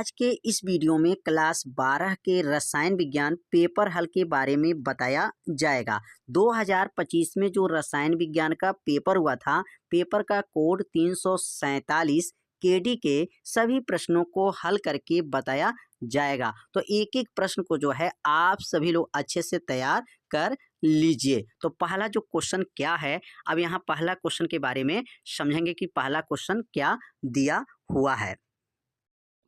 आज के इस वीडियो में क्लास 12 के रसायन विज्ञान पेपर हल के बारे में बताया जाएगा। 2025 में जो रसायन विज्ञान का पेपर हुआ था, पेपर का कोड 347 केडी के सभी प्रश्नों को हल करके बताया जाएगा। तो एक एक प्रश्न को जो है आप सभी लोग अच्छे से तैयार कर लीजिए। तो पहला जो क्वेश्चन क्या है, अब यहाँ पहला क्वेश्चन के बारे में समझेंगे कि पहला क्वेश्चन क्या दिया हुआ है।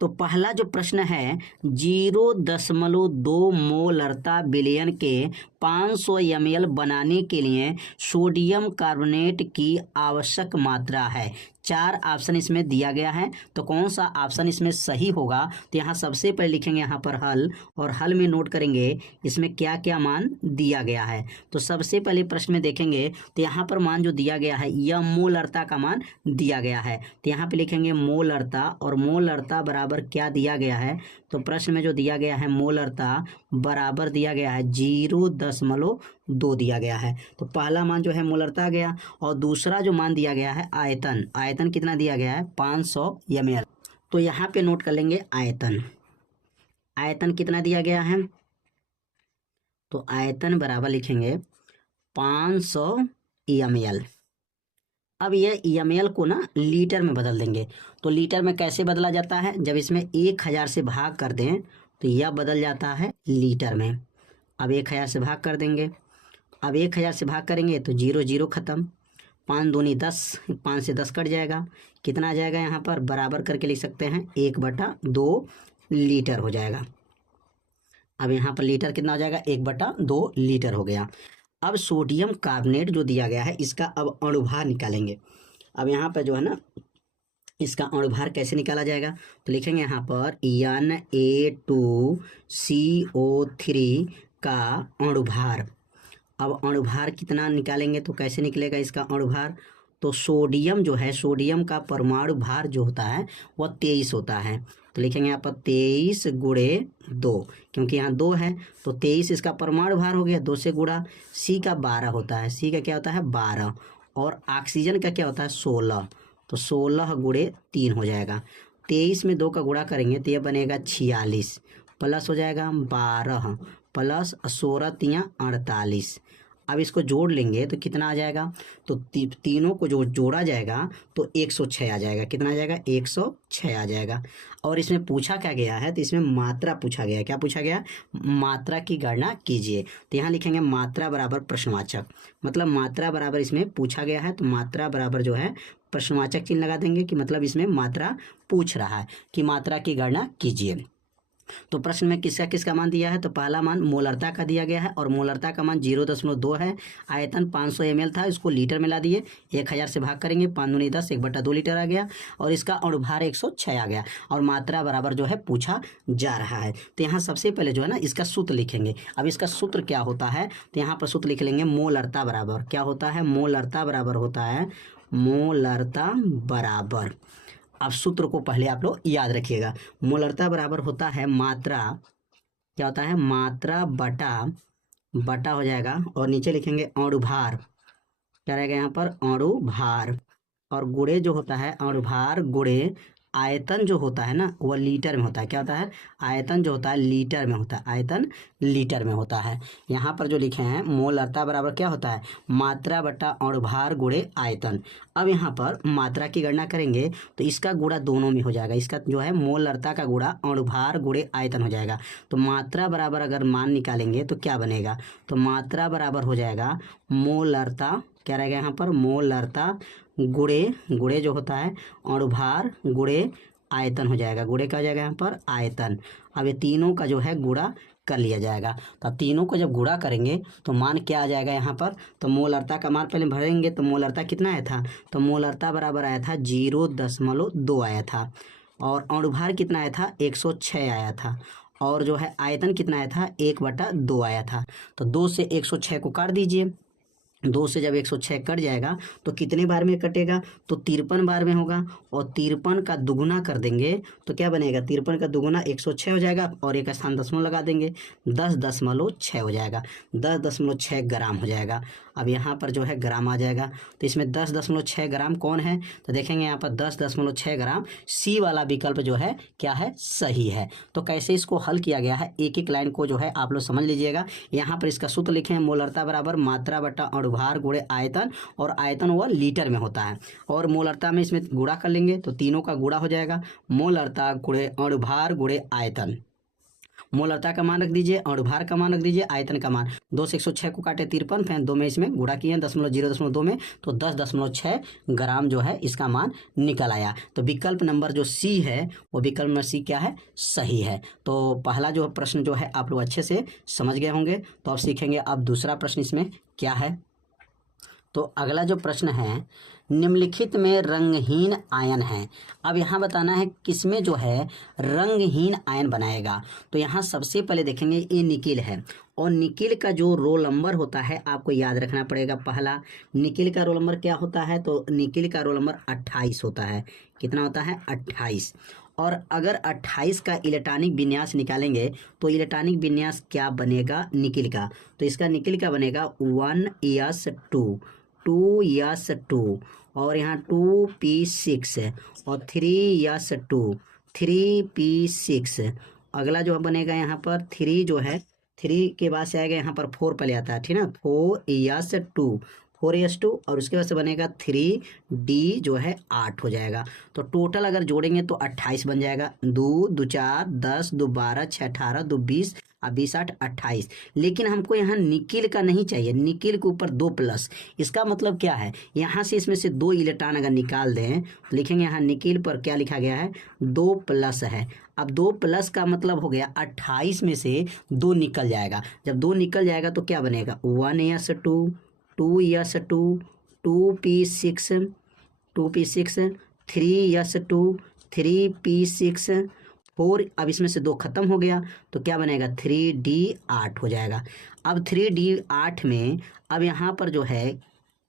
तो पहला जो प्रश्न है 0.2 मोलरता विलयन के 500 ml बनाने के लिए सोडियम कार्बोनेट की आवश्यक मात्रा है। 4 ऑप्शन इसमें दिया गया है, तो कौन सा ऑप्शन इसमें सही होगा। तो यहाँ सबसे पहले लिखेंगे यहाँ पर हल, और हल में नोट करेंगे इसमें क्या क्या मान दिया गया है। तो सबसे पहले प्रश्न में देखेंगे तो यहाँ पर मान जो दिया गया है यह मोलरता का मान दिया गया है। तो यहाँ पे लिखेंगे मोलरता, और मोलरता बराबर क्या दिया गया है। तो प्रश्न में जो दिया गया है मोलरता बराबर दिया गया है 0.2 दिया गया है। तो पहला मान जो है मोलरता आ गया, और दूसरा जो मान दिया गया है आयतन, आयतन कितना दिया गया है 500 ml। तो यहाँ पे नोट कर लेंगे आयतन, आयतन कितना दिया गया है। तो आयतन बराबर लिखेंगे 500 ml। अब ये ml को ना लीटर में बदल देंगे। तो लीटर में कैसे बदला जाता है, जब इसमें 1000 से भाग कर दें तो यह बदल जाता है लीटर में। अब 1000 से भाग कर देंगे, अब 1000 से भाग करेंगे तो 0 0 खत्म, 5 दूनी 10, 5 से 10 कट जाएगा, कितना आ जाएगा यहाँ पर बराबर करके लिख सकते हैं 1/2 लीटर हो जाएगा। अब यहाँ पर लीटर कितना हो जाएगा 1/2 लीटर हो गया। अब सोडियम कार्बोनेट जो दिया गया है इसका अब अणुभार निकालेंगे। अब यहाँ पर जो है ना इसका अणुभार कैसे निकाला जाएगा, तो लिखेंगे यहाँ पर Na2CO3 का अणुभार। अब अणुभार कितना निकालेंगे तो कैसे निकलेगा इसका अणुभार। तो सोडियम जो है, सोडियम का परमाणु भार जो होता है वह 23 होता है। तो लिखेंगे यहाँ पर 23 × 2, क्योंकि यहाँ 2 है तो 23 इसका परमाणु भार हो गया, 2 से गुणा। सी का 12 होता है, सी का क्या होता है 12, और ऑक्सीजन का क्या होता है 16, तो 16 × 3 हो जाएगा। 23 में 2 का गुणा करेंगे तो यह बनेगा 46, प्लस हो जाएगा 12 प्लस 16 × 48। अब इसको जोड़ लेंगे तो कितना आ जाएगा, तो तीनों को जो जोड़ा जाएगा तो 106 आ जाएगा। कितना आ जाएगा 106 आ जाएगा। और इसमें पूछा क्या गया है, तो इसमें मात्रा पूछा गया है। क्या पूछा गया, मात्रा की गणना कीजिए। तो यहाँ लिखेंगे मात्रा बराबर प्रश्नवाचक, मतलब मात्रा बराबर इसमें पूछा गया है, तो मात्रा बराबर जो है प्रश्नवाचक चिन्ह लगा देंगे कि मतलब इसमें मात्रा पूछ रहा है कि मात्रा की गणना कीजिए। तो प्रश्न में किसका किसका मान दिया है, तो पहला मान मोलरता का दिया गया है, और मोलरता का मान 0.2 है। आयतन 500 ml था, इसको लीटर में ला दिए, 1000 से भाग करेंगे, 5 दूनी 10, 1/2 लीटर आ गया, और इसका अणुभार 106 आ गया, और मात्रा बराबर जो है पूछा जा रहा है। तो यहाँ सबसे पहले जो है ना इसका सूत्र लिखेंगे। अब इसका सूत्र क्या होता है, तो यहाँ पर सूत्र लिख लेंगे मोलरता बराबर क्या होता है, मोलरता बराबर होता है, मोलरता बराबर, अब सूत्र को पहले आप लोग याद रखिएगा। मोलरता बराबर होता है मात्रा, क्या होता है मात्रा बटा हो जाएगा, और नीचे लिखेंगे अणुभार, क्या रहेगा यहाँ पर अणुभार, और गुणे जो होता है अणुभार गुणे आयतन जो होता है ना वह लीटर में होता है। क्या होता है, आयतन जो होता है लीटर में होता है, आयतन लीटर में होता है। यहाँ पर जो लिखे हैं मोलरता बराबर क्या होता है, मात्रा बटा अणुभार गुणे आयतन। अब यहाँ पर मात्रा की गणना करेंगे तो इसका गुणा दोनों में हो जाएगा, इसका जो है मोलरता का गुणा अणुभार गुणे आयतन हो जाएगा। तो मात्रा बराबर अगर मान निकालेंगे तो क्या बनेगा, तो मात्रा बराबर हो जाएगा मोलरता, क्या रहेगा यहाँ पर मोलरता गुणे जो होता है अणुभार गुणे आयतन हो जाएगा, गुणे का हो जाएगा यहाँ पर आयतन। अब ये तीनों का जो है गुणा कर लिया जाएगा। तो अब तीनों को जब गुणा करेंगे तो मान क्या आ जाएगा यहाँ पर, तो मोलरता का मान पहले भरेंगे, तो मोलरता कितना आया था, तो मोलरता बराबर आया था 0.2 आया था, और अणुभार कितना आया था 106 आया था, और जो है आयतन कितना आया था 1/2 आया था। तो 2 से 106 को काट दीजिए, 2 से जब 106 कट जाएगा तो कितने बार में कटेगा, तो 53 बार में होगा। और 53 का दुगुना कर देंगे तो क्या बनेगा, 53 का दुगुना 106 हो जाएगा और एक स्थान दशमलव लगा देंगे, 10.6 हो जाएगा, 10.6 ग्राम हो जाएगा। अब यहाँ पर जो है ग्राम आ जाएगा, तो इसमें 10.6 ग्राम कौन है, तो देखेंगे यहाँ पर 10.6 ग्राम सी वाला विकल्प जो है क्या है, सही है। तो कैसे इसको हल किया गया है, एक एक लाइन को जो है आप लोग समझ लीजिएगा। यहाँ पर इसका सूत्र लिखे हैं, मोलरता बराबर मात्रा बटा अणुभार गुणे आयतन, और आयतन वह लीटर में होता है, और मोलरता में इसमें गुणा कर लेंगे तो तीनों का गुणा हो जाएगा, मोलरता गुणे अणुभार गुणे आयतन। मोलरता का मान रख दीजिए, अणुभार का मान रख दीजिए, आयतन का मान, 2 से 106 को काटे 53, फिर 2 में इसमें गुणा किए 0.2 में, तो 10.6 ग्राम जो है इसका मान निकल आया। तो विकल्प नंबर जो सी है वो विकल्प नंबर सी क्या है, सही है। तो पहला जो प्रश्न जो है आप लोग अच्छे से समझ गए होंगे। तो अब सीखेंगे अब दूसरा प्रश्न इसमें क्या है। तो अगला जो प्रश्न है, निम्नलिखित में रंगहीन आयन है। अब यहाँ बताना है किसमें जो है रंगहीन आयन बनाएगा। तो यहाँ सबसे पहले देखेंगे ये निकिल है, और निकिल का जो रोल नंबर होता है आपको याद रखना पड़ेगा। पहला निकिल का रोल नंबर क्या होता है, तो निकिल का रोल नंबर 28 होता है। कितना होता है, 28। और अगर 28 का इलेक्ट्रॉनिक विन्यास निकालेंगे तो इलेक्ट्रॉनिक विन्यास क्या बनेगा निकिल का, तो इसका निकिल का बनेगा 1s2, 2s2, और यहाँ 2p6 और 3s2, 3p6। अगला जो बनेगा यहाँ पर 3 जो है, 3 के बाद से आएगा यहाँ पर 4 पहले आता है, ठीक ना, 4s2, 4s2, और उसके बाद से बनेगा 3d जो है 8 हो जाएगा। तो टोटल अगर जोड़ेंगे तो 28 बन जाएगा, 2 2 4 10 2 12 6 18 2 20 और 20 8 28। लेकिन हमको यहाँ निकिल का नहीं चाहिए, निकिल के ऊपर 2 प्लस। इसका मतलब क्या है, यहाँ से इसमें से 2 इलेक्ट्रॉन अगर निकाल दें तो लिखेंगे यहाँ निकिल पर क्या लिखा गया है, 2 प्लस है। अब 2 प्लस का मतलब हो गया 28 में से 2 निकल जाएगा। जब 2 निकल जाएगा तो क्या बनेगा, 1s2, 2s2, 2p6, 2p6, 3s2, 3p6, 4। अब इसमें से 2 खत्म हो गया तो क्या बनेगा, 3d8 हो जाएगा। अब 3d8 में अब यहाँ पर जो है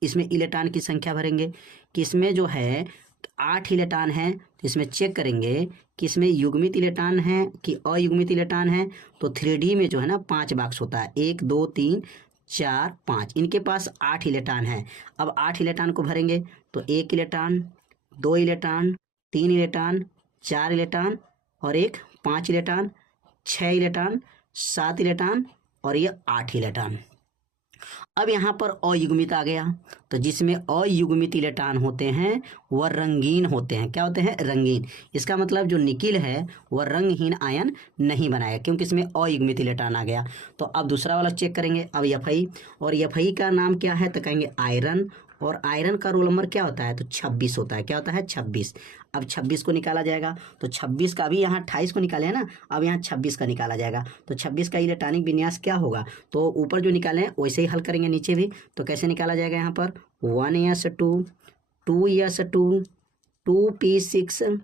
इसमें इलेक्ट्रॉन की संख्या भरेंगे, किसमें जो है 8 इलेक्ट्रॉन है, तो इसमें चेक करेंगे कि इसमें युग्मित इलेक्ट्रॉन है कि अयुग्मित इलेक्ट्रॉन है। तो 3d में जो है ना 5 बॉक्स होता है, 1 2 3 4 5, इनके पास 8 इलेक्ट्रॉन है। अब 8 इलेक्ट्रॉन को भरेंगे तो 1 इलेक्ट्रॉन, 2 इलेक्ट्रॉन, 3 इलेक्ट्रॉन, 4 इलेक्ट्रॉन और एक 5 इलेक्ट्रॉन, 6 इलेक्ट्रॉन, 7 इलेक्ट्रॉन और ये 8 इलेक्ट्रॉन। अब यहाँ पर अयुग्मित आ गया, तो जिसमें अयुग्मित इलेक्ट्रॉन होते हैं वह रंगीन होते हैं। क्या होते हैं, रंगीन। इसका मतलब जो निकिल है वह रंगहीन आयन नहीं बनाएगा क्योंकि इसमें अयुग्मित इलेक्ट्रॉन आ गया। तो अब दूसरा वाला चेक करेंगे। अब Fe, और Fe का नाम क्या है, तो कहेंगे आयरन, और आयरन का रोल नंबर क्या होता है, तो 26 होता है। क्या होता है, 26। अब 26 को निकाला जाएगा, तो 26 का, अभी यहाँ 28 को निकाले हैं ना, अब यहाँ 26 का निकाला जाएगा। तो 26 का इलेक्ट्रॉनिक विन्यास क्या होगा, तो ऊपर जो निकाले हैं वैसे ही हल करेंगे नीचे भी। तो कैसे निकाला जाएगा, यहाँ पर 1s2, 2s2, 2p6,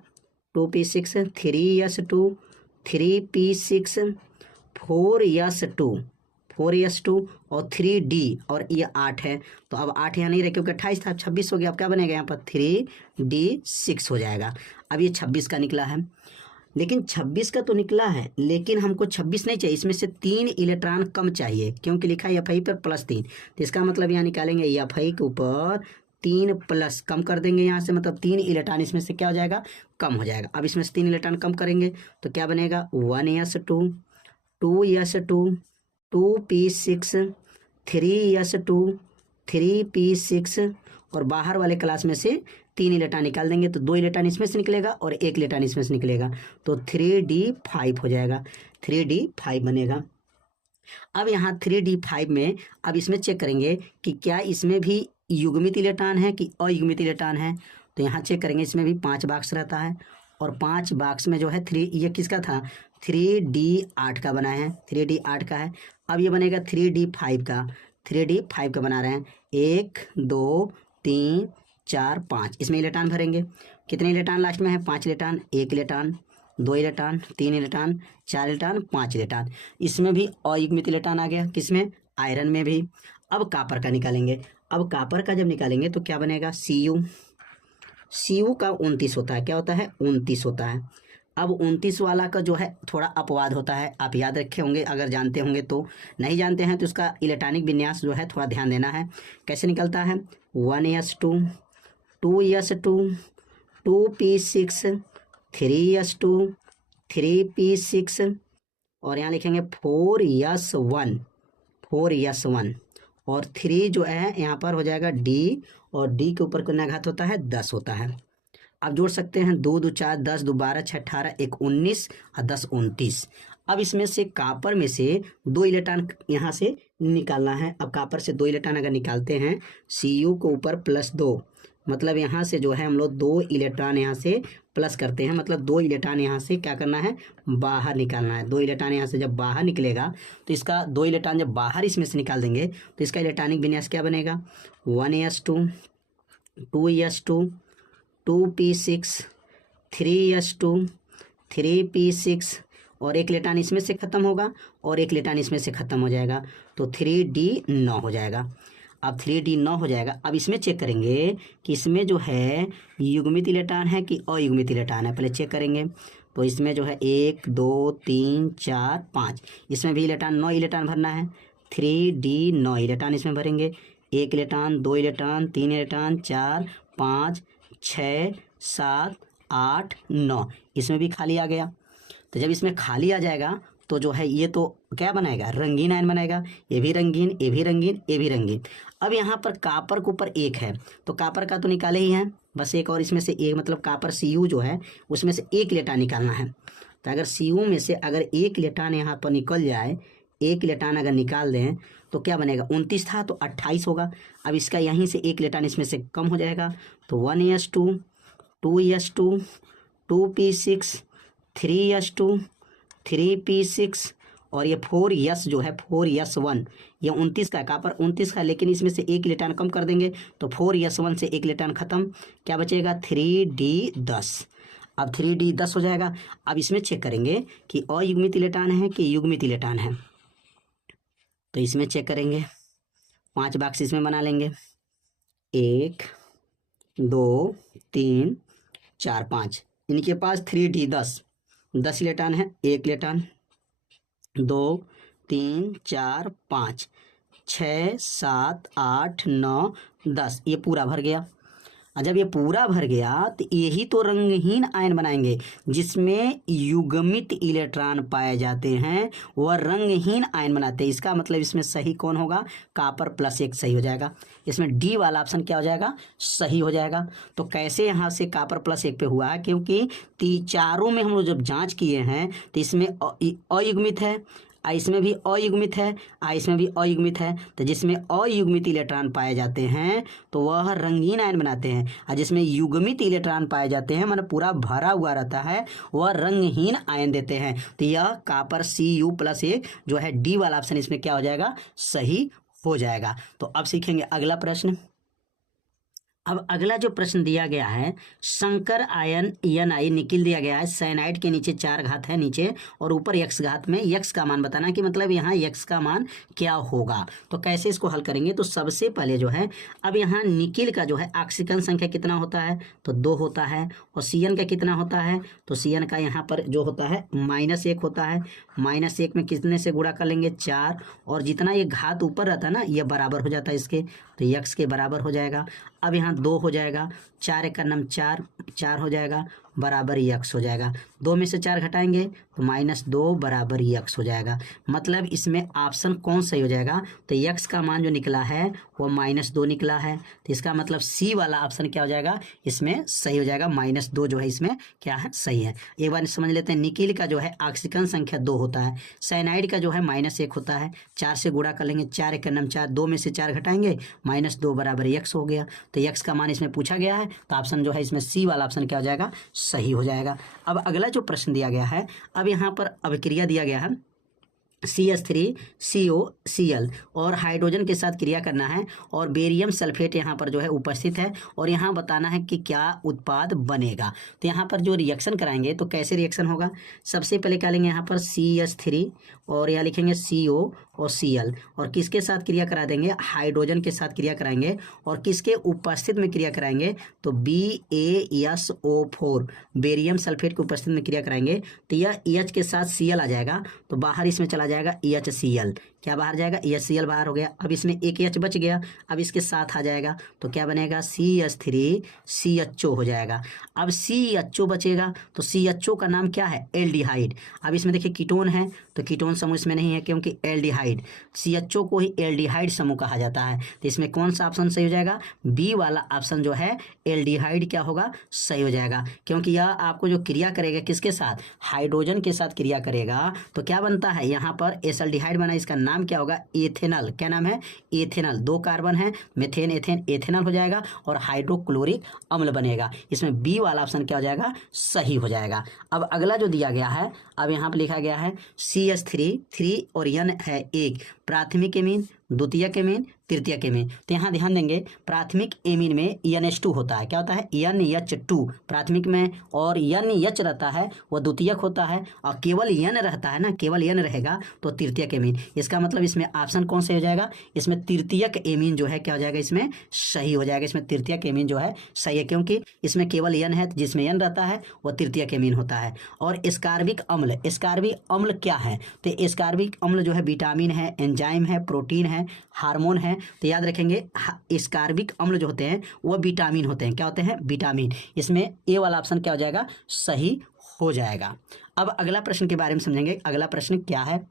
2p6, 3s2, 3p6, 4s2, 4s2 और 3d, और ये 8 है। तो अब 8 यहाँ नहीं रहे क्योंकि 28 था, 26 हो गया। अब क्या बनेगा यहाँ पर 3d6 हो जाएगा। अब ये 26 का निकला है, लेकिन 26 का तो निकला है लेकिन हमको 26 नहीं चाहिए, इसमें से 3 इलेक्ट्रॉन कम चाहिए क्योंकि लिखा है Fe पर +3। तो इसका मतलब यहाँ निकालेंगे Fe के ऊपर 3 प्लस कम कर देंगे यहाँ से, मतलब 3 इलेक्ट्रॉन इसमें से क्या हो जाएगा, कम हो जाएगा। अब इसमें से 3 इलेक्ट्रॉन कम करेंगे तो क्या बनेगा, 1s2, 2s2, 2p6, 3s2, 3p6, और बाहर वाले क्लास में से 3 इलेक्ट्रॉन निकाल देंगे तो 2 इलेक्ट्रॉन इसमें से निकलेगा और 1 इलेक्ट्रॉन इसमें से निकलेगा, तो 3d5 हो जाएगा, 3d5 बनेगा। अब यहाँ 3d5 में अब इसमें चेक करेंगे कि क्या इसमें भी युग्मित इलेक्ट्रॉन है कि अयुग्मित इलेक्ट्रॉन है। तो यहाँ चेक करेंगे, इसमें भी 5 बॉक्स रहता है और 5 बॉक्स में जो है 3, ये किसका था, 3d8 का बना है, 3d8 का है। अब ये बनेगा 3d5 का, 3d5 का बना रहे हैं, 1 2 3 4 5, इसमें इलेक्ट्रॉन भरेंगे। कितने इलेक्ट्रॉन लास्ट में है, 5 electron, 1 electron, 2 electron, 3 electron, 4 electron, 5 electron. इसमें भी अयुग्मित इलेक्ट्रॉन आ गया, किसमें, आयरन में भी। अब कापर का निकालेंगे। अब कापर का जब निकालेंगे तो क्या बनेगा, Cu का 29 होता है, क्या होता है 29 होता है। अब 29 वाला का जो है थोड़ा अपवाद होता है, आप याद रखे होंगे अगर जानते होंगे तो, नहीं जानते हैं तो इसका इलेक्ट्रॉनिक विन्यास जो है थोड़ा ध्यान देना है। कैसे निकलता है 1s2 2s2 2p6 3s2 3p6 और यहाँ लिखेंगे 4s1 और 3 जो है यहाँ पर हो जाएगा d और d के ऊपर कितना घात होता है 10 होता है। अब जोड़ सकते हैं 2 2 4 10 2 12 6 18 1 19 और 10 29। अब इसमें से कापर में से 2 इलेक्ट्रॉन यहाँ से निकालना है। अब कापर से 2 इलेक्ट्रॉन अगर निकालते हैं Cu को ऊपर +2, मतलब यहाँ से जो है हम लोग 2 इलेक्ट्रॉन यहाँ से प्लस करते हैं, मतलब 2 इलेक्ट्रॉन यहाँ से क्या करना है बाहर निकालना है। 2 इलेक्ट्रॉन यहाँ से जब बाहर निकलेगा तो इसका 2 इलेक्ट्रॉन जब बाहर इसमें से निकाल देंगे तो इसका इलेक्ट्रॉनिक विन्यास क्या बनेगा 1s2 2s2 2p6 3s2 3p6 और एक इलेक्ट्रॉन इसमें से खत्म होगा और एक इलेक्ट्रॉन इसमें से खत्म हो जाएगा तो 3d9 हो जाएगा। अब 3d9 हो जाएगा। अब इसमें चेक करेंगे कि इसमें जो है युग्मित इलेक्ट्रॉन है कि अयुग्मित इलेक्ट्रॉन है, पहले चेक करेंगे। तो इसमें जो है 1 2 3 4 5, इसमें भी इलेक्ट्रॉन 9 इलेक्ट्रॉन भरना है। 3d9 इलेक्ट्रॉन इसमें भरेंगे, 1 इलेक्ट्रॉन 2 इलेक्ट्रॉन 3 इलेक्ट्रॉन 4 5 6 7 8 9, इसमें भी खाली आ गया। तो जब इसमें खाली आ जाएगा तो जो है ये तो क्या बनाएगा रंगीन आयन बनाएगा, ये भी रंगीन ये भी रंगीन ये भी रंगीन। अब यहाँ पर कापर के ऊपर 1 है तो कापर का तो निकाले ही हैं, बस एक और इसमें से एक, मतलब कापर Cu जो है उसमें से 1 इलेक्ट्रॉन निकालना है। तो अगर Cu में से अगर 1 इलेक्ट्रॉन यहाँ पर निकल जाए, 1 इलेक्ट्रॉन अगर निकाल दें तो क्या बनेगा 29 था तो 28 होगा। अब इसका यहीं से 1 इलेक्ट्रॉन इसमें से कम हो जाएगा तो 1s2 2s2 2p6 3s2 3p6 और ये 4s जो है 4s1, ये 29 का कापर 29 का, लेकिन इसमें से 1 इलेक्ट्रॉन कम कर देंगे तो 4s1 से 1 इलेक्ट्रॉन खत्म, क्या बचेगा 3d10। अब 3d10 हो जाएगा। अब इसमें चेक करेंगे कि अयुग्मित इलेक्ट्रॉन है कि युग्मित इलेक्ट्रॉन है, तो इसमें चेक करेंगे 5 बॉक्स इसमें बना लेंगे, 1 2 3 4 5, इनके पास 3d10 10 इलेक्ट्रॉन है, 1 इलेक्ट्रॉन 2 3 4 5 6 7 8 9 10, ये पूरा भर गया। और जब ये पूरा भर गया तो यही तो रंगहीन आयन बनाएंगे जिसमें युग्मित इलेक्ट्रॉन पाए जाते हैं, वह रंगहीन आयन बनाते हैं। इसका मतलब इसमें सही कौन होगा कापर +1 सही हो जाएगा, इसमें डी वाला ऑप्शन क्या हो जाएगा सही हो जाएगा। तो कैसे यहाँ से कापर +1 पे हुआ है, क्योंकि चारों में हम लोग जब जांच किए हैं तो इसमें अयुग्मित है, इसमें भी अयुग्मित है, इसमें भी अयुग्मित है। तो जिसमें अयुग्मित इलेक्ट्रॉन पाए जाते हैं तो वह रंगीन आयन बनाते हैं, और जिसमें युग्मित इलेक्ट्रॉन पाए जाते हैं मतलब पूरा भरा हुआ रहता है वह रंगहीन आयन देते हैं। तो यह कापर Cu+1 जो है डी वाला ऑप्शन इसमें क्या हो जाएगा सही हो जाएगा। तो अब सीखेंगे अगला प्रश्न। अब अगला जो प्रश्न दिया गया है, संकर आयन Ni निकल दिया गया है, साइनाइड के नीचे 4 घात है नीचे और ऊपर x घात में x का मान बताना कि मतलब यहाँ x का मान क्या होगा। तो कैसे इसको हल करेंगे, तो सबसे पहले जो है अब यहाँ निकिल का जो है ऑक्सीजन संख्या कितना होता है तो 2 होता है, और Cn का कितना होता है तो Cn का यहाँ पर जो होता है -1 होता है। -1 में कितने से गुणा कर लेंगे 4, और जितना ये घात ऊपर रहता है ना ये बराबर हो जाता है इसके, तो x के बराबर हो जाएगा। अब यहाँ 2 हो जाएगा, 4 1 का नाम 4, 4 हो जाएगा बराबर x हो जाएगा। 2 में से 4 घटाएंगे तो -2 बराबर x हो जाएगा। मतलब इसमें ऑप्शन कौन सही हो जाएगा, तो x का मान जो निकला है वो -2 निकला है, तो इसका मतलब C वाला ऑप्शन क्या हो जाएगा इसमें सही हो जाएगा। -2 जो है इसमें क्या है सही है। एक बार समझ लेते हैं, निकिल का जो है ऑक्सीजन संख्या 2 होता है, साइनाइड का जो है -1 होता है, 4 से गुणा कर लेंगे, 4 1 का नाम 4, 2 में से 4 घटाएंगे -2 बराबर x हो गया। तो x का मान इसमें पूछा गया है तो ऑप्शन जो है इसमें C वाला ऑप्शन क्या हो जाएगा सही हो जाएगा। अब अगला जो प्रश्न दिया गया है, अब यहाँ पर अभिक्रिया दिया गया है CH3COCl और हाइड्रोजन के साथ क्रिया करना है और बेरियम सल्फेट यहाँ पर जो है उपस्थित है और यहाँ बताना है कि क्या उत्पाद बनेगा। तो यहाँ पर जो रिएक्शन कराएंगे तो कैसे रिएक्शन होगा, सबसे पहले क्या लेंगे यहाँ पर CH3 और यहाँ लिखेंगे CO और Cl और किसके साथ क्रिया करा देंगे, हाइड्रोजन के साथ क्रिया कराएंगे और किसके उपस्थित में क्रिया कराएंगे तो BaSO4 बेरियम सल्फेट के उपस्थित में क्रिया कराएंगे तो यह EH के साथ Cl आ जाएगा तो बाहर इसमें चला जाएगा EHCl, क्या बाहर जाएगा EHCl बाहर हो गया। अब इसमें एक H बच गया, अब इसके साथ आ जाएगा तो क्या बनेगा CH3CHO हो जाएगा। अब CHO बचेगा तो CHO का नाम क्या है, एल्डिहाइड। अब इसमें देखिए कीटोन है तो कीटोन समूह इसमें नहीं है क्योंकि एल्डिहाइड, CHO को ही एल्डिहाइड समूह कहा जाता है। तो इसमें कौन सा ऑप्शन सही हो जाएगा, बी वाला ऑप्शन जो है एल्डिहाइड क्या होगा, सही हो जाएगा। क्योंकि यह आपको जो क्रिया करेगा किसके साथ, हाइड्रोजन के साथ क्रिया करेगा तो क्या बनता है यहाँ पर एल्डिहाइड बना, इसका नाम क्या होगा, एथेनॉल। क्या नाम है, एथेनॉल। 2 कार्बन है, मेथेन एथेन एथेनॉल हो जाएगा और हाइड्रोक्लोरिक अम्ल बनेगा। इसमें बी वाला ऑप्शन क्या हो जाएगा, सही हो जाएगा। अब अगला जो दिया गया है, अब यहाँ पर लिखा गया है CH3 और N है 1, प्राथमिक एमीन, द्वितीयक एमीन, तृतीयक एमीन। तो यहाँ ध्यान देंगे प्राथमिक एमीन में NH2 होता है, क्या होता है NH2 प्राथमिक में, और NH रहता है वो द्वितीयक होता है, और केवल N रहता है ना, केवल N रहेगा तो तृतीयक एमीन। इसका मतलब इसमें ऑप्शन कौन से हो जाएगा, इसमें तृतीयक एमीन जो है क्या हो जाएगा, इसमें सही हो जाएगा। इसमें तृतीयक एमीन जो है सही है क्योंकि इसमें केवल N है, जिसमें N रहता है वो तृतीयक एमीन होता है। और एस्कार्बिक अम्ल, एस्कार्बिक अम्ल क्या है, तो एस्कार्बिक अम्ल जो है विटामिन है, एंजाइम है, प्रोटीन है, हार्मोन है। तो याद रखेंगे एस्कार्बिक अम्ल जो होते हैं वो विटामिन होते हैं, क्या होते हैं, विटामिन। इसमें ए वाला ऑप्शन क्या हो जाएगा, सही हो जाएगा। अब अगला प्रश्न के बारे में समझेंगे। अगला प्रश्न क्या है,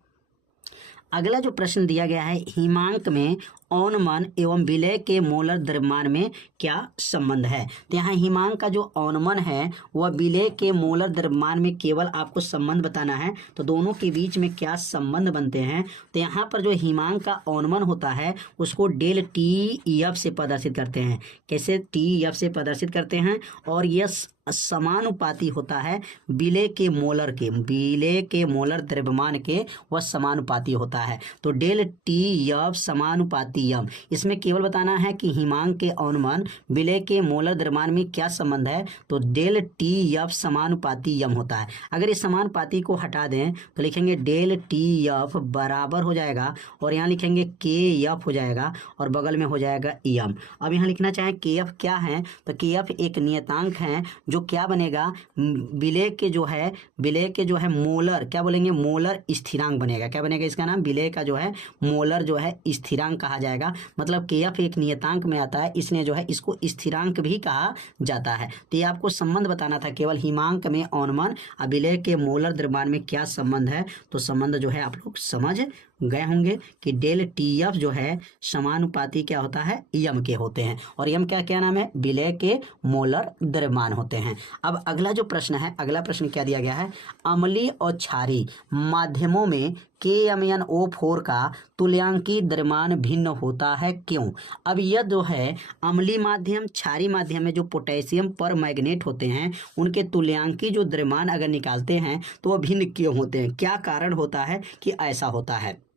अगला जो प्रश्न दिया गया है, हिमांक में औनमन एवं विलय के मोलर द्रव्यमान में क्या संबंध है। तो यहाँ हिमांक का जो औनमन है वह विलय के मोलर द्रव्यमान में केवल आपको संबंध बताना है, तो दोनों के बीच में क्या संबंध बनते हैं। तो यहाँ पर जो हिमांक का औनमन होता है उसको ΔTEF से प्रदर्शित करते हैं। कैसे, TEF से प्रदर्शित करते हैं और यह समानुपाती होता है विलय के मोलर के, विलय के मोलर द्रव्यमान के वह समानुपाती होता है। तो ΔTEF समानुपाती यम, इसमें केवल बताना है कि हिमांक के औनमन विलय के मोलर द्रव्यमान में क्या संबंध है, तो ΔTEF समानुपाती यम होता है। अगर इस समानुपाती को हटा दें तो लिखेंगे ΔTEF बराबर हो जाएगा और यहाँ लिखेंगे KF हो जाएगा और बगल में हो जाएगा यम। अब यहाँ लिखना चाहें KF क्या है, तो KF एक नियतांक है जो क्या बनेगा, विलय के जो है, विलय के जो है मोलर, क्या बोलेंगे, मोलर स्थिरांक बनेगा। क्या बनेगा, इसका नाम विलय का जो है मोलर जो है स्थिरांक कहा जाएगा। मतलब KF एक नियतांक में आता है, इसने जो है इसको स्थिरांक भी कहा जाता है। तो ये आपको संबंध बताना था, केवल हिमांक में औनमन और विलय के मोलर द्रव्यमान में क्या संबंध है। तो संबंध जो है आप लोग समझ गए होंगे कि ΔTEF जो है समानुपाती क्या होता है, यम के होते हैं, और यम क्या क्या नाम है, विलय के मोलर द्रव्यमान होते हैं। अब अगला जो प्रश्न है, अगला प्रश्न क्या दिया गया है, अम्लीय और क्षारीय माध्यमों में KMnO4 का तुल्यांकी द्रव्यमान भिन्न होता है, क्यों। अब यह जो है अम्लीय माध्यम, क्षारीय माध्यम में जो पोटेशियम पर मैग्नेट होते हैं उनके तुल्यांकी जो द्रव्यमान अगर निकालते हैं तो वह भिन्न क्यों होते हैं, क्या कारण होता है कि ऐसा होता है।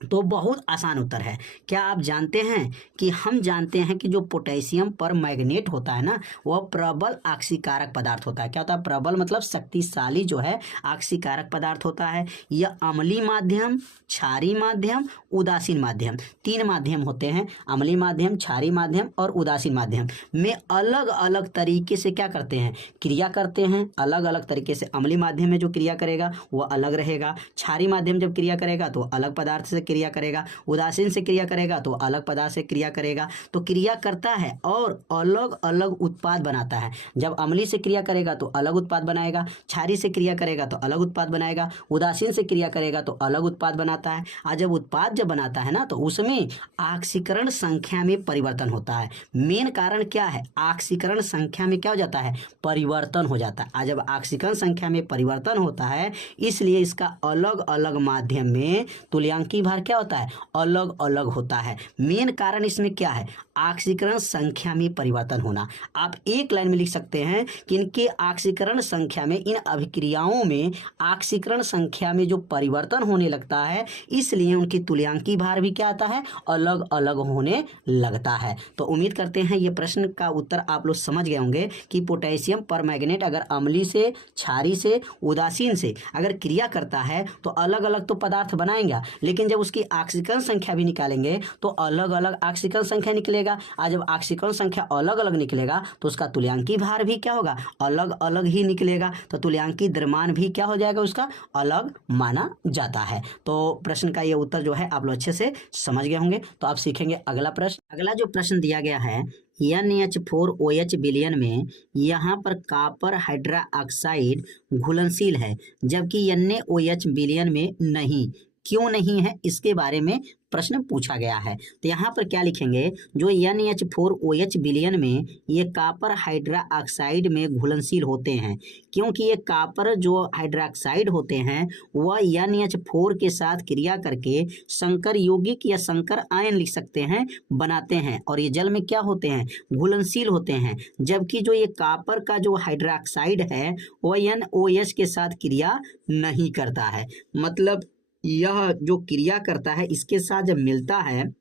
तो बहुत आसान उत्तर है। क्या आप जानते हैं कि हम जानते हैं कि जो पोटेशियम पर मैग्नेट होता है ना वह प्रबल आक्सीकारक पदार्थ होता है। क्या होता है, प्रबल मतलब शक्तिशाली जो है आक्सीकारक पदार्थ होता है। यह अम्लीय माध्यम, क्षारीय माध्यम, उदासीन माध्यम, 3 माध्यम होते हैं। अम्लीय माध्यम, क्षारीय माध्यम और उदासीन माध्यम में अलग अलग तरीके से क्या करते हैं, क्रिया करते हैं। अलग अलग तरीके से अम्लीय माध्यम में जो क्रिया करेगा वह अलग रहेगा, क्षारीय माध्यम जब क्रिया करेगा तो अलग पदार्थ से क्रिया करेगा, उदासीन से क्रिया करेगा तो अलग पदार्थ से क्रिया करेगा। तो क्रिया करता है और अलग अलग उत्पाद बनाता है। जब अम्लीय से क्रिया करेगा तो अलग उत्पाद बनाएगा, क्षारीय से क्रिया करेगा तो अलग उत्पाद बनाएगा, उदासीन से क्रिया करेगा तो अलग उत्पाद बनाता है। और जब उत्पाद जब बनाता है ना तो उसमें ऑक्सीकरण संख्या में परिवर्तन होता है। मेन कारण क्या है, ऑक्सीकरण संख्या में क्या हो जाता है, परिवर्तन हो जाता है। और जब ऑक्सीकरण संख्या में परिवर्तन होता है इसलिए इसका अलग अलग माध्यम में तुल्यांकी भार क्या होता है, अलग अलग होता है। मेन कारण इसमें क्या है, ऑक्सीकरण संख्या में परिवर्तन होना। आप एक लाइन में लिख सकते हैं कि इनके ऑक्सीकरण संख्या में, इन अभिक्रियाओं में ऑक्सीकरण संख्या में जो परिवर्तन होने लगता है, इसलिए उनकी तुल्यांकी भार भी क्या आता है, अलग अलग होने लगता है। तो उम्मीद करते हैं ये प्रश्न का उत्तर आप लोग समझ गए होंगे कि पोटेशियम परमैंगनेट अगर अम्लीय से, क्षारीय से, उदासीन से अगर क्रिया करता है तो अलग अलग तो पदार्थ बनाएंगे, लेकिन जब उसकी ऑक्सीकरण संख्या भी निकालेंगे तो अलग अलग ऑक्सीकरण संख्या निकलेगा। आज जब ऑक्सीकरण संख्या अलग अलग निकलेगा तो उसका तुल्यांकी भार भी क्या होगा, अलग अलग ही निकलेगा। तो तुल्यांकी द्रव्यमान भी क्या हो जाएगा, उसका अलग माना जाता है। तो प्रश्न का ये उत्तर जो है आप लोग अच्छे से समझ गए होंगे। तो आप सीखेंगे अगला प्रश्न। अगला जो प्रश्न दिया गया है, NH4OH विलयन में यहाँ पर कॉपर हाइड्रोक्साइड घुलनशील है, जबकि NaOH विलयन में नहीं, क्यों नहीं है, इसके बारे में प्रश्न पूछा गया है। तो यहाँ पर क्या लिखेंगे, जो NH4OH विलयन में ये कॉपर हाइड्रोक्साइड में घुलनशील होते हैं, क्योंकि ये कॉपर जो हाइड्रोक्साइड होते हैं वह NH4 के साथ क्रिया करके संकर यौगिक या संकर आयन लिख सकते हैं, बनाते हैं, और ये जल में क्या होते हैं, घुलनशील होते हैं। जबकि जो ये कॉपर का जो हाइड्रोक्साइड है वह NOH के साथ क्रिया नहीं करता है। मतलब यह जो क्रिया करता है इसके साथ जब मिलता है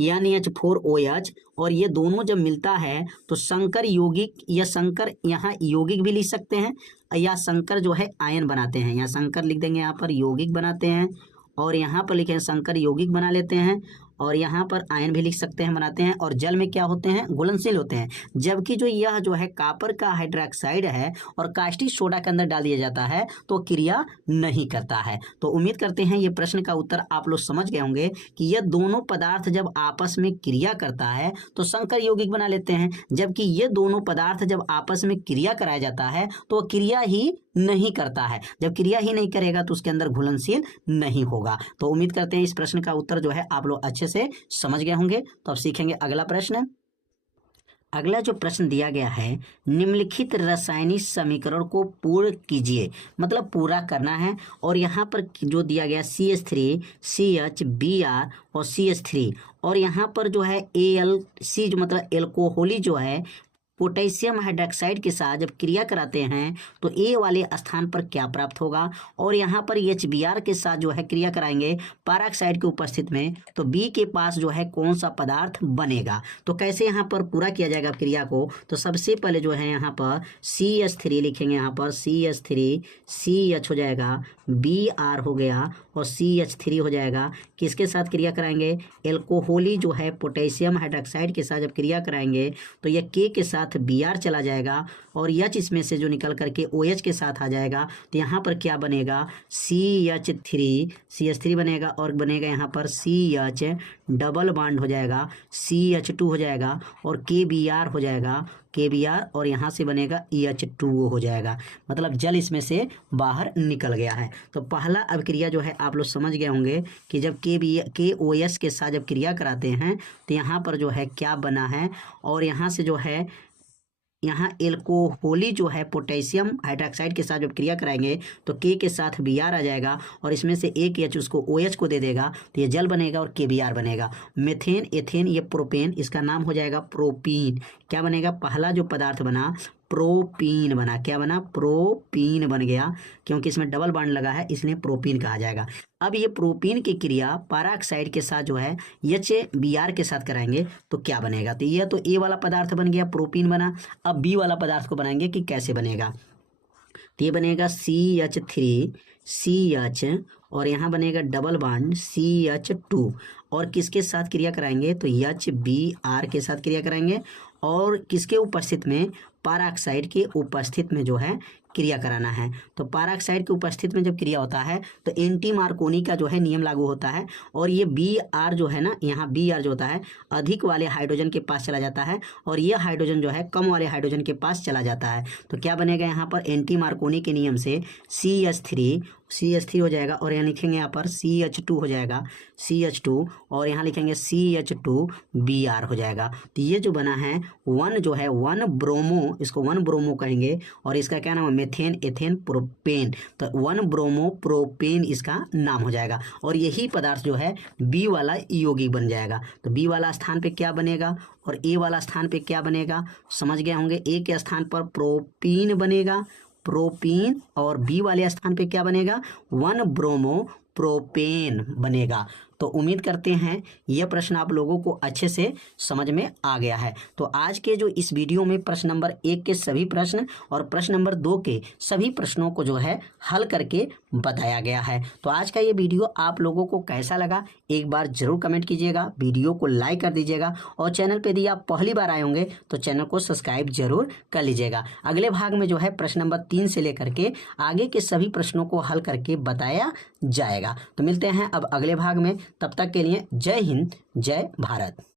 NH4OH और ये दोनों जब मिलता है तो संकर यौगिक या संकर, यहाँ यौगिक भी लिख सकते हैं, या संकर जो है आयन बनाते हैं। यहाँ संकर लिख देंगे, यहाँ पर यौगिक बनाते हैं, और यहाँ पर लिखें संकर यौगिक बना लेते हैं, और यहाँ पर आयन भी लिख सकते हैं, बनाते हैं, और जल में क्या होते हैं, घुलनशील होते हैं। जबकि जो यह जो है कॉपर का हाइड्रोक्साइड है और कास्टिक सोडा के अंदर डाल दिया जाता है तो क्रिया नहीं करता है। तो उम्मीद करते हैं ये प्रश्न का उत्तर आप लोग समझ गए होंगे कि यह दोनों पदार्थ जब आपस में क्रिया करता है तो संकर यौगिक बना लेते हैं, जबकि ये दोनों पदार्थ जब आपस में क्रिया कराया जाता है तो क्रिया ही नहीं करता है। जब क्रिया ही नहीं करेगा तो उसके अंदर घुलनशील नहीं होगा। तो उम्मीद करते हैं इस प्रश्न का उत्तर जो है आप लोग अच्छे से समझ गए होंगे। तो अब सीखेंगे अगला प्रश्न। अगला जो प्रश्न दिया गया है, निम्नलिखित रासायनिक समीकरण को पूर्ण कीजिए, मतलब पूरा करना है। और यहाँ पर जो दिया गया CH3, CH, Br और CH3, और यहाँ पर जो है AlC जो मतलब एल्कोहली जो है पोटेशियम हाइड्रोक्साइड के साथ जब क्रिया कराते हैं तो ए वाले स्थान पर क्या प्राप्त होगा, और यहाँ पर HBr के साथ जो है क्रिया कराएंगे पैरोक्साइड की उपस्थिति में तो बी के पास जो है कौन सा पदार्थ बनेगा। तो कैसे यहाँ पर पूरा किया जाएगा क्रिया को, तो सबसे पहले जो है यहाँ पर CH3 लिखेंगे, यहाँ पर CH3 CH हो जाएगा, Br हो गया और CH3 हो जाएगा। किसके साथ क्रिया कराएंगे, एल्कोहली जो है पोटेशियम हाइड्रोक्साइड के साथ जब क्रिया कराएंगे तो यह K के साथ Br चला जाएगा और H इसमें से जो निकल करके OH के साथ आ जाएगा। तो यहाँ पर क्या बनेगा, CH3 बनेगा, और बनेगा यहाँ पर CH डबल बॉन्ड हो जाएगा, CH2 हो जाएगा और KBr हो जाएगा, KBr, और यहाँ से बनेगा EH2O हो जाएगा। मतलब जल इसमें से बाहर निकल गया है। तो पहला अभिक्रिया जो है आप लोग समझ गए होंगे कि जब KOH के साथ जब क्रिया कराते हैं तो यहाँ पर जो है क्या बना है, और यहाँ से जो है यहाँ एल्कोहली जो है पोटेशियम हाइड्रोक्साइड के साथ जब क्रिया कराएंगे तो K के साथ Br आ जाएगा और इसमें से एक H उसको OH को दे देगा तो ये जल बनेगा और KBr बनेगा। मेथेन, एथेन, ये प्रोपेन, इसका नाम हो जाएगा प्रोपीन। क्या बनेगा, पहला जो पदार्थ बना प्रोपीन बना, क्या बना, प्रोपीन बन गया, क्योंकि इसमें डबल बॉन्ड लगा है इसलिए प्रोपीन कहा जाएगा। अब ये प्रोपीन की क्रिया पैरोक्साइड के साथ जो है HBr के साथ कराएंगे तो क्या बनेगा, तो यह तो ए वाला पदार्थ बन गया, प्रोपीन बना। अब बी वाला पदार्थ को बनाएंगे कि कैसे बनेगा, तो ये बनेगा CH3 CH और यहाँ बनेगा डबल बॉन्ड CH2, और किसके साथ क्रिया कराएंगे तो HBr के साथ क्रिया कराएंगे, और किसके उपस्थित में, पैरोक्साइड की उपस्थिति में जो है क्रिया कराना है। तो पैरोक्साइड की उपस्थिति में जब क्रिया होता है तो एंटी मार्कोनी का जो है नियम लागू होता है, और ये Br जो है ना, यहाँ Br जो होता है अधिक वाले हाइड्रोजन के पास चला जाता है और ये हाइड्रोजन जो है कम वाले हाइड्रोजन के पास चला जाता है। तो क्या बनेगा यहाँ पर, एंटी मार्कोनी के नियम से CH3 हो जाएगा और यहाँ लिखेंगे यहाँ पर CH2 हो जाएगा, CH2, और यहाँ लिखेंगे CH2Br हो जाएगा। तो ये जो बना है वन जो है वन ब्रोमो, इसको वन ब्रोमो कहेंगे, और इसका क्या नाम है, मेथेन एथेन प्रोपेन, तो वन ब्रोमो प्रोपेन इसका नाम हो जाएगा। और यही पदार्थ जो है बी वाला यौगिक बन जाएगा। तो बी वाला स्थान पे क्या बनेगा और ए वाला स्थान पे क्या बनेगा, समझ गए होंगे। ए के स्थान पर प्रोपीन बनेगा, प्रोपीन, और बी वाले स्थान पे क्या बनेगा, वन ब्रोमो प्रोपेन बनेगा। तो उम्मीद करते हैं यह प्रश्न आप लोगों को अच्छे से समझ में आ गया है। तो आज के जो इस वीडियो में प्रश्न नंबर 1 के सभी प्रश्न और प्रश्न नंबर 2 के सभी प्रश्नों को जो है हल करके बताया गया है। तो आज का ये वीडियो आप लोगों को कैसा लगा एक बार जरूर कमेंट कीजिएगा, वीडियो को लाइक कर दीजिएगा, और चैनल पे यदि आप पहली बार आए होंगे तो चैनल को सब्सक्राइब जरूर कर लीजिएगा। अगले भाग में जो है प्रश्न नंबर 3 से लेकर के आगे के सभी प्रश्नों को हल करके बताया जाएगा। तो मिलते हैं अब अगले भाग में, तब तक के लिए जय हिंद, जय भारत।